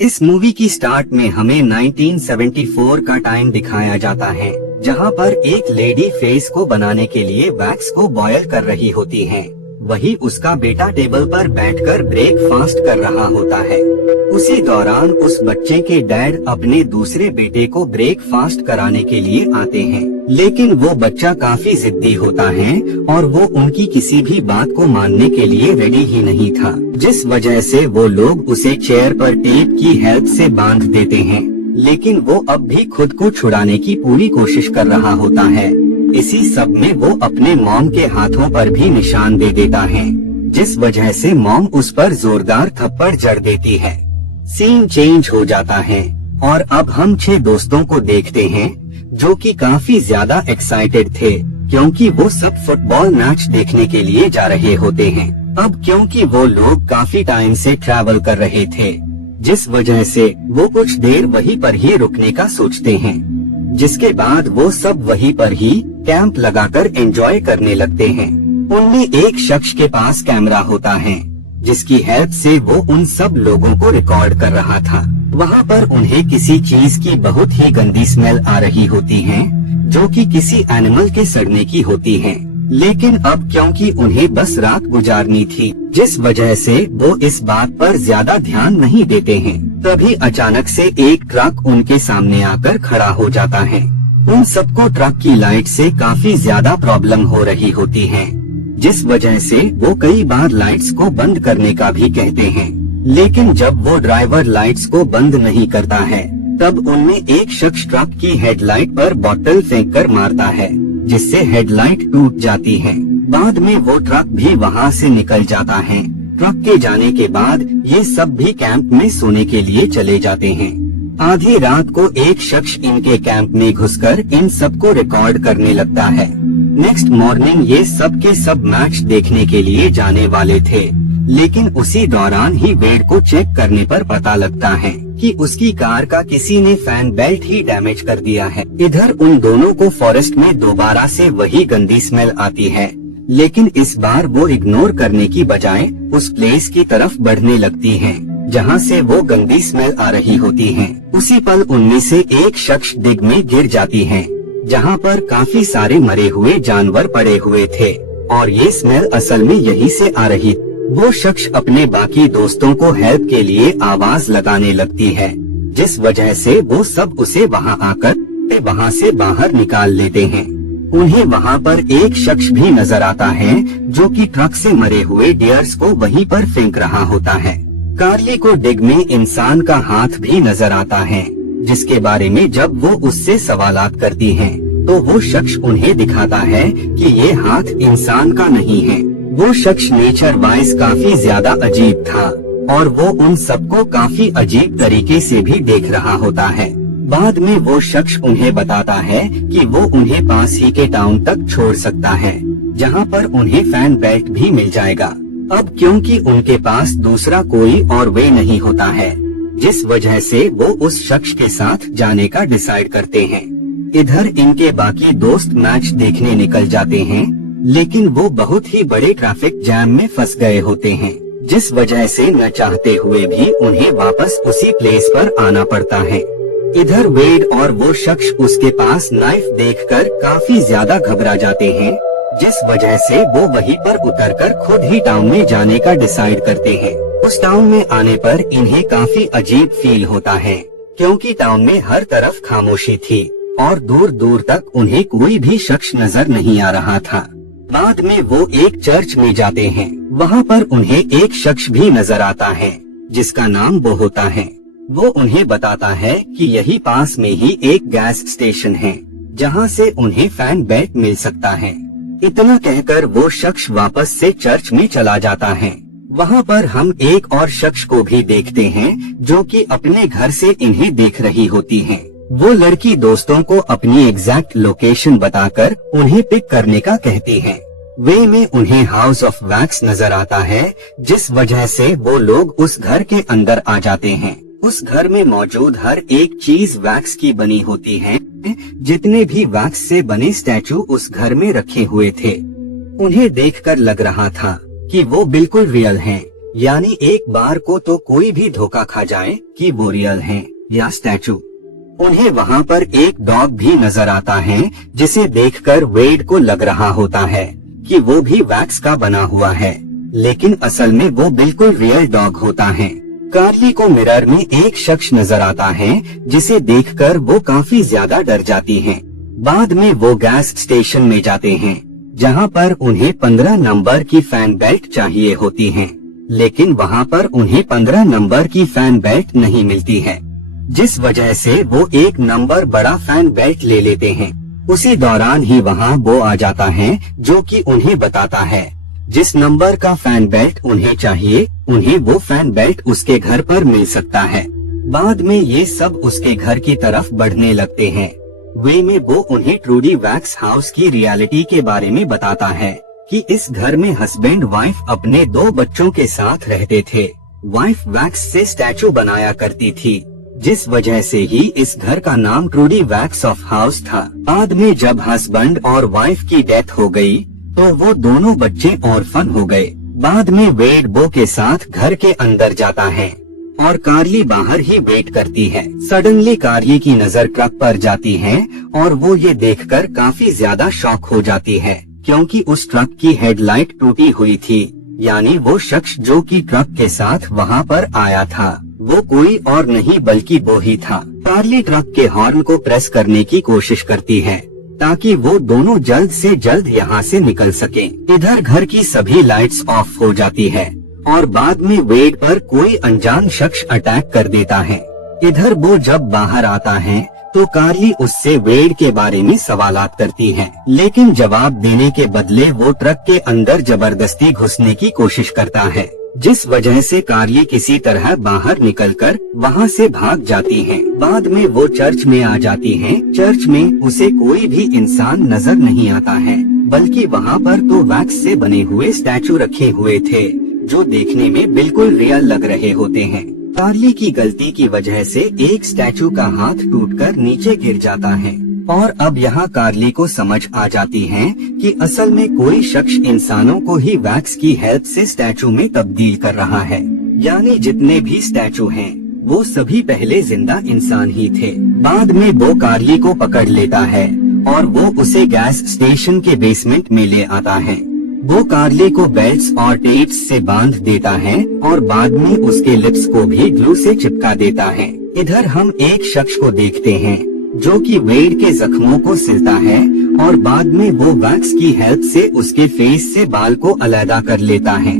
इस मूवी की स्टार्ट में हमें 1974 का टाइम दिखाया जाता है, जहां पर एक लेडी फेस को बनाने के लिए वैक्स को बॉयल कर रही होती है। वही उसका बेटा टेबल पर बैठकर ब्रेकफास्ट कर रहा होता है। उसी दौरान उस बच्चे के डैड अपने दूसरे बेटे को ब्रेकफास्ट कराने के लिए आते हैं, लेकिन वो बच्चा काफी जिद्दी होता है और वो उनकी किसी भी बात को मानने के लिए रेडी ही नहीं था, जिस वजह से वो लोग उसे चेयर पर टेप की हेल्प से बांध देते हैं। लेकिन वो अब भी खुद को छुड़ाने की पूरी कोशिश कर रहा होता है। इसी सब में वो अपने मॉम के हाथों पर भी निशान दे देता है, जिस वजह से मॉम उस पर जोरदार थप्पड़ जड़ देती है। सीन चेंज हो जाता है और अब हम 6 दोस्तों को देखते हैं जो कि काफी ज्यादा एक्साइटेड थे, क्योंकि वो सब फुटबॉल मैच देखने के लिए जा रहे होते हैं। अब क्योंकि वो लोग काफी टाइम से ट्रैवल कर रहे थे, जिस वजह से वो कुछ देर वहीं पर ही रुकने का सोचते हैं, जिसके बाद वो सब वहीं पर ही कैंप लगाकर एंजॉय करने लगते हैं। उनमें एक शख्स के पास कैमरा होता है, जिसकी हेल्प से वो उन सब लोगों को रिकॉर्ड कर रहा था। वहाँ पर उन्हें किसी चीज की बहुत ही गंदी स्मेल आ रही होती है, जो कि किसी एनिमल के सड़ने की होती है। लेकिन अब क्योंकि उन्हें बस रात गुजारनी थी, जिस वजह से वो इस बात पर ज्यादा ध्यान नहीं देते हैं। तभी अचानक से एक ट्रक उनके सामने आकर खड़ा हो जाता है। उन सबको ट्रक की लाइट से काफी ज्यादा प्रॉब्लम हो रही होती है, जिस वजह से वो कई बार लाइट्स को बंद करने का भी कहते हैं। लेकिन जब वो ड्राइवर लाइट्स को बंद नहीं करता है, तब उनमें एक शख्स ट्रक की हेडलाइट पर बॉटल फेंक कर मारता है, जिससे हेडलाइट टूट जाती है। बाद में वो ट्रक भी वहाँ से निकल जाता है। ट्रक के जाने के बाद ये सब भी कैंप में सोने के लिए चले जाते हैं। आधी रात को एक शख्स इनके कैंप में घुसकर इन सबको रिकॉर्ड करने लगता है। नेक्स्ट मॉर्निंग ये सब के सब मैच देखने के लिए जाने वाले थे, लेकिन उसी दौरान ही वेड को चेक करने पर पता लगता है कि उसकी कार का किसी ने फैन बेल्ट ही डैमेज कर दिया है। इधर उन दोनों को फॉरेस्ट में दोबारा से वही गंदी स्मेल आती है, लेकिन इस बार वो इग्नोर करने की बजाय उस प्लेस की तरफ बढ़ने लगती हैं, जहां से वो गंदी स्मेल आ रही होती है। उसी पल उनमें से एक शख्स डिग में गिर जाती है, जहां पर काफी सारे मरे हुए जानवर पड़े हुए थे और ये स्मेल असल में यही से आ रही। वो शख्स अपने बाकी दोस्तों को हेल्प के लिए आवाज लगाने लगती है, जिस वजह से वो सब उसे वहां आकर वहां से बाहर निकाल लेते हैं। उन्हें वहां पर एक शख्स भी नजर आता है, जो कि ट्रक से मरे हुए डियर्स को वहीं पर फेंक रहा होता है। कार्ली को डिग में इंसान का हाथ भी नजर आता है, जिसके बारे में जब वो उससे सवालात करती हैं, तो वो शख्स उन्हें दिखाता है कि ये हाथ इंसान का नहीं है। वो शख्स नेचर वाइज काफी ज्यादा अजीब था और वो उन सबको काफी अजीब तरीके से भी देख रहा होता है। बाद में वो शख्स उन्हें बताता है कि वो उन्हें पास ही के टाउन तक छोड़ सकता है, जहां पर उन्हें फैन बेल्ट भी मिल जाएगा। अब क्योंकि उनके पास दूसरा कोई और वे नहीं होता है, जिस वजह से वो उस शख्स के साथ जाने का डिसाइड करते हैं। इधर इनके बाकी दोस्त मैच देखने निकल जाते हैं, लेकिन वो बहुत ही बड़े ट्रैफिक जैम में फंस गए होते हैं, जिस वजह से न चाहते हुए भी उन्हें वापस उसी प्लेस पर आना पड़ता है। इधर वेड और वो शख्स उसके पास नाइफ देखकर काफी ज्यादा घबरा जाते हैं, जिस वजह से वो वहीं पर उतरकर खुद ही टाउन में जाने का डिसाइड करते हैं। उस टाउन में आने पर इन्हें काफी अजीब फील होता है, क्योंकि टाउन में हर तरफ खामोशी थी और दूर दूर तक उन्हें कोई भी शख्स नजर नहीं आ रहा था। बाद में वो एक चर्च में जाते हैं। वहाँ पर उन्हें एक शख्स भी नजर आता है, जिसका नाम वो होता है। वो उन्हें बताता है कि यही पास में ही एक गैस स्टेशन है, जहाँ से उन्हें फैन बेल्ट मिल सकता है। इतना कहकर वो शख्स वापस से चर्च में चला जाता है। वहाँ पर हम एक और शख्स को भी देखते हैं, जो कि अपने घर से इन्हें देख रही होती है। वो लड़की दोस्तों को अपनी एग्जैक्ट लोकेशन बताकर उन्हें पिक करने का कहती है। वे में उन्हें हाउस ऑफ वैक्स नजर आता है, जिस वजह से वो लोग उस घर के अंदर आ जाते हैं। उस घर में मौजूद हर एक चीज वैक्स की बनी होती है। जितने भी वैक्स से बने स्टैचू उस घर में रखे हुए थे। उन्हें देखकर लग रहा था कि वो बिल्कुल रियल हैं, यानी एक बार को तो कोई भी धोखा खा जाए कि वो रियल हैं या स्टैचू। उन्हें वहाँ पर एक डॉग भी नजर आता है जिसे देखकर वेड को लग रहा होता है कि वो भी वैक्स का बना हुआ है, लेकिन असल में वो बिल्कुल रियल डॉग होता है। कार्ली को मिरर में एक शख्स नजर आता है जिसे देखकर वो काफी ज्यादा डर जाती है। बाद में वो गैस स्टेशन में जाते हैं जहाँ पर उन्हें 15 नंबर की फैन बेल्ट चाहिए होती है, लेकिन वहाँ पर उन्हें 15 नंबर की फैन बेल्ट नहीं मिलती है, जिस वजह से वो एक नंबर बड़ा फैन बेल्ट ले लेते हैं। उसी दौरान ही वहाँ वो आ जाता है जो कि उन्हें बताता है जिस नंबर का फैन बेल्ट उन्हें चाहिए उन्हें वो फैन बेल्ट उसके घर पर मिल सकता है। बाद में ये सब उसके घर की तरफ बढ़ने लगते हैं। वे में वो उन्हें ट्रूडी वैक्स हाउस की रियलिटी के बारे में बताता है कि इस घर में हस्बैंड वाइफ अपने 2 बच्चों के साथ रहते थे। वाइफ वैक्स से स्टैचू बनाया करती थी, जिस वजह से ही इस घर का नाम ट्रूडी वैक्स ऑफ हाउस था। बाद में जब हस्बैंड और वाइफ की डेथ हो गई तो वो दोनों बच्चे ऑर्फन हो गए। बाद में वेड बो के साथ घर के अंदर जाता है और कार्ली बाहर ही वेट करती है। सडनली कार्ली की नजर ट्रक पर जाती है और वो ये देखकर काफी ज्यादा शॉक हो जाती है क्योंकि उस ट्रक की हेडलाइट टूटी हुई थी। यानी वो शख्स जो कि ट्रक के साथ वहाँ पर आया था वो कोई और नहीं बल्कि वो ही था। कार्ली ट्रक के हॉर्न को प्रेस करने की कोशिश करती है ताकि वो दोनों जल्द से जल्द यहाँ से निकल सके। इधर घर की सभी लाइट्स ऑफ हो जाती है और बाद में वेड पर कोई अनजान शख्स अटैक कर देता है। इधर वो जब बाहर आता है तो कार्ली उससे वेड के बारे में सवालात करती है, लेकिन जवाब देने के बदले वो ट्रक के अंदर जबरदस्ती घुसने की कोशिश करता है, जिस वजह से कार्ली किसी तरह बाहर निकलकर वहाँ से भाग जाती है। बाद में वो चर्च में आ जाती है। चर्च में उसे कोई भी इंसान नजर नहीं आता है, बल्कि वहाँ पर तो वैक्स से बने हुए स्टैचू रखे हुए थे जो देखने में बिल्कुल रियल लग रहे होते हैं। कार्ली की गलती की वजह से एक स्टैचू का हाथ टूटकर नीचे गिर जाता है और अब यहाँ कार्ली को समझ आ जाती है कि असल में कोई शख्स इंसानों को ही वैक्स की हेल्प से स्टैचू में तब्दील कर रहा है। यानी जितने भी स्टैचू हैं वो सभी पहले जिंदा इंसान ही थे। बाद में वो कार्ली को पकड़ लेता है और वो उसे गैस स्टेशन के बेसमेंट में ले आता है। वो कार्ली को बेल्ट्स और टेप्स से बांध देता है और बाद में उसके लिप्स को भी ग्लू से चिपका देता है। इधर हम एक शख्स को देखते हैं जो कि वेड के जख्मों को सिलता है और बाद में वो वैक्स की हेल्प से उसके फेस से बाल को अलग कर लेता है,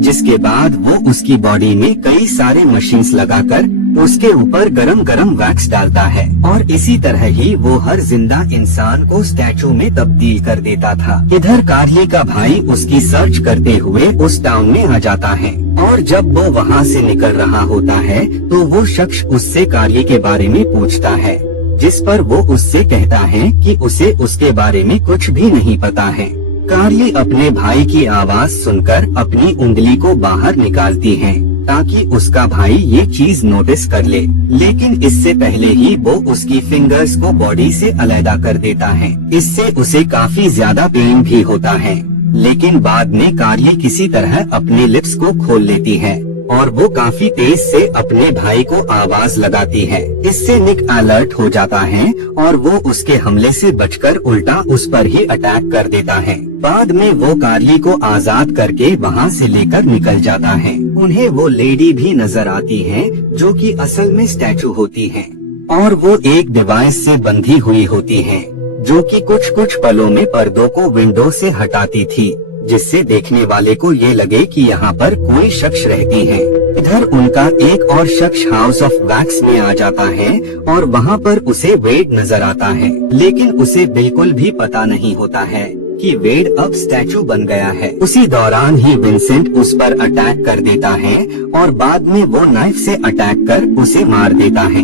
जिसके बाद वो उसकी बॉडी में कई सारे मशीन्स लगाकर उसके ऊपर गरम गरम वैक्स डालता है और इसी तरह ही वो हर जिंदा इंसान को स्टैचू में तब्दील कर देता था। इधर कार्ली का भाई उसकी सर्च करते हुए उस टाउन में आ जाता है और जब वो वहाँ से निकल रहा होता है तो वो शख्स उससे कार्ली के बारे में पूछता है, जिस पर वो उससे कहता है कि उसे उसके बारे में कुछ भी नहीं पता है। कार्ली अपने भाई की आवाज सुनकर अपनी उंगली को बाहर निकालती है ताकि उसका भाई ये चीज नोटिस कर ले, लेकिन इससे पहले ही वो उसकी फिंगर्स को बॉडी से अलग कर देता है। इससे उसे काफी ज्यादा पेन भी होता है, लेकिन बाद में कार्ली किसी तरह अपने लिप्स को खोल लेती है और वो काफी तेज से अपने भाई को आवाज लगाती है। इससे निक अलर्ट हो जाता है और वो उसके हमले से बचकर उल्टा उस पर ही अटैक कर देता है। बाद में वो कार्ली को आजाद करके वहाँ से लेकर निकल जाता है। उन्हें वो लेडी भी नजर आती है जो कि असल में स्टैचू होती है और वो एक डिवाइस से बंधी हुई होती है जो कि कुछ कुछ पलों में पर्दों को विंडो से हटाती थी, जिससे देखने वाले को ये लगे कि यहाँ पर कोई शख्स रहती है। इधर उनका एक और शख्स हाउस ऑफ वैक्स में आ जाता है और वहाँ पर उसे वेड नजर आता है, लेकिन उसे बिल्कुल भी पता नहीं होता है कि वेड अब स्टैचू बन गया है। उसी दौरान ही विंसेंट उस पर अटैक कर देता है और बाद में वो नाइफ से अटैक कर उसे मार देता है।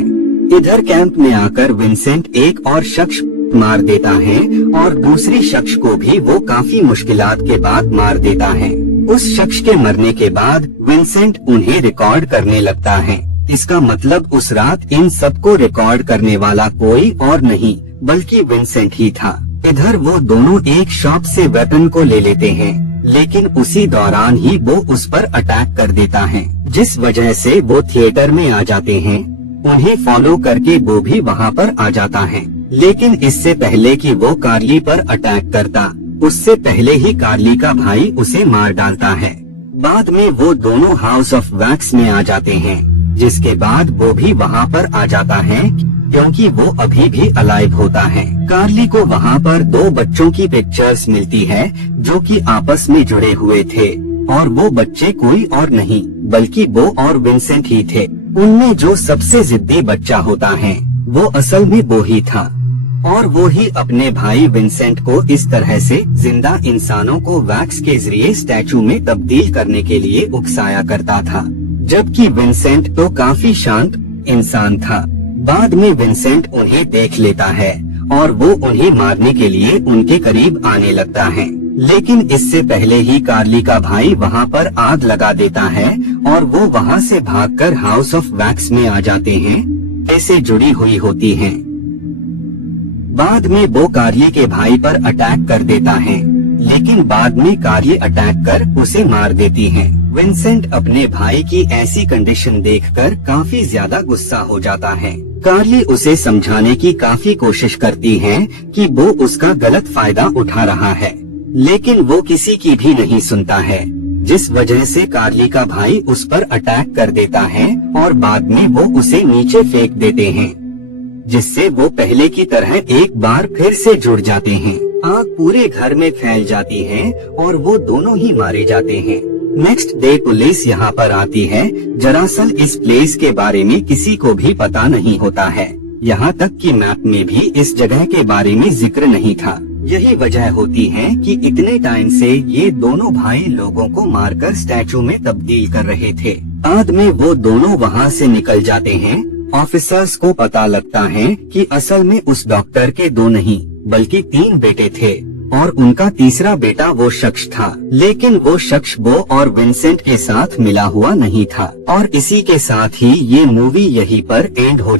इधर कैंप में आकर विंसेंट एक और शख्स मार देता है और दूसरी शख्स को भी वो काफी मुश्किलात के बाद मार देता है। उस शख्स के मरने के बाद विंसेंट उन्हें रिकॉर्ड करने लगता है। इसका मतलब उस रात इन सबको रिकॉर्ड करने वाला कोई और नहीं बल्कि विंसेंट ही था। इधर वो दोनों एक शॉप से वेपन को ले लेते हैं लेकिन उसी दौरान ही वो उस पर अटैक कर देता है, जिस वजह से वो थिएटर में आ जाते हैं। उन्हें फॉलो करके वो भी वहाँ पर आ जाता है, लेकिन इससे पहले कि वो कार्ली पर अटैक करता, उससे पहले ही कार्ली का भाई उसे मार डालता है। बाद में वो दोनों हाउस ऑफ वैक्स में आ जाते हैं, जिसके बाद वो भी वहाँ पर आ जाता है क्योंकि वो अभी भी अलाइव होता है। कार्ली को वहाँ पर 2 बच्चों की पिक्चर्स मिलती है जो कि आपस में जुड़े हुए थे, और वो बच्चे कोई और नहीं बल्कि वो और विंसेंट ही थे। उनमें जो सबसे जिद्दी बच्चा होता है वो असल में वो ही था, और वो ही अपने भाई विंसेंट को इस तरह से जिंदा इंसानों को वैक्स के जरिए स्टैचू में तब्दील करने के लिए उकसाया करता था, जबकि विंसेंट तो काफी शांत इंसान था। बाद में विंसेंट उन्हें देख लेता है और वो उन्हें मारने के लिए उनके करीब आने लगता है, लेकिन इससे पहले ही कार्ली का भाई वहाँ पर आग लगा देता है और वो वहाँ से भागकर हाउस ऑफ वैक्स में आ जाते हैं, ऐसे जुड़ी हुई होती हैं। बाद में वो कार्ली के भाई पर अटैक कर देता है, लेकिन बाद में कार्ली अटैक कर उसे मार देती है। विंसेंट अपने भाई की ऐसी कंडीशन देखकर काफी ज्यादा गुस्सा हो जाता है। कार्ली उसे समझाने की काफी कोशिश करती है कि वो उसका गलत फायदा उठा रहा है, लेकिन वो किसी की भी नहीं सुनता है, जिस वजह से कार्ली का भाई उस पर अटैक कर देता है और बाद में वो उसे नीचे फेंक देते हैं, जिससे वो पहले की तरह एक बार फिर से जुड़ जाते हैं। आग पूरे घर में फैल जाती है और वो दोनों ही मारे जाते हैं। नेक्स्ट डे पुलिस यहाँ पर आती है। दरअसल इस प्लेस के बारे में किसी को भी पता नहीं होता है, यहाँ तक कि मैप में भी इस जगह के बारे में जिक्र नहीं था। यही वजह होती है कि इतने टाइम से ये दोनों भाई लोगों को मारकर स्टैचू में तब्दील कर रहे थे। बाद में वो दोनों वहाँ से निकल जाते हैं। ऑफिसर्स को पता लगता है कि असल में उस डॉक्टर के 2 नहीं बल्कि 3 बेटे थे और उनका तीसरा बेटा वो शख्स था, लेकिन वो शख्स वो और विंसेंट के साथ मिला हुआ नहीं था। और इसी के साथ ही ये मूवी यहीं पर एंड हो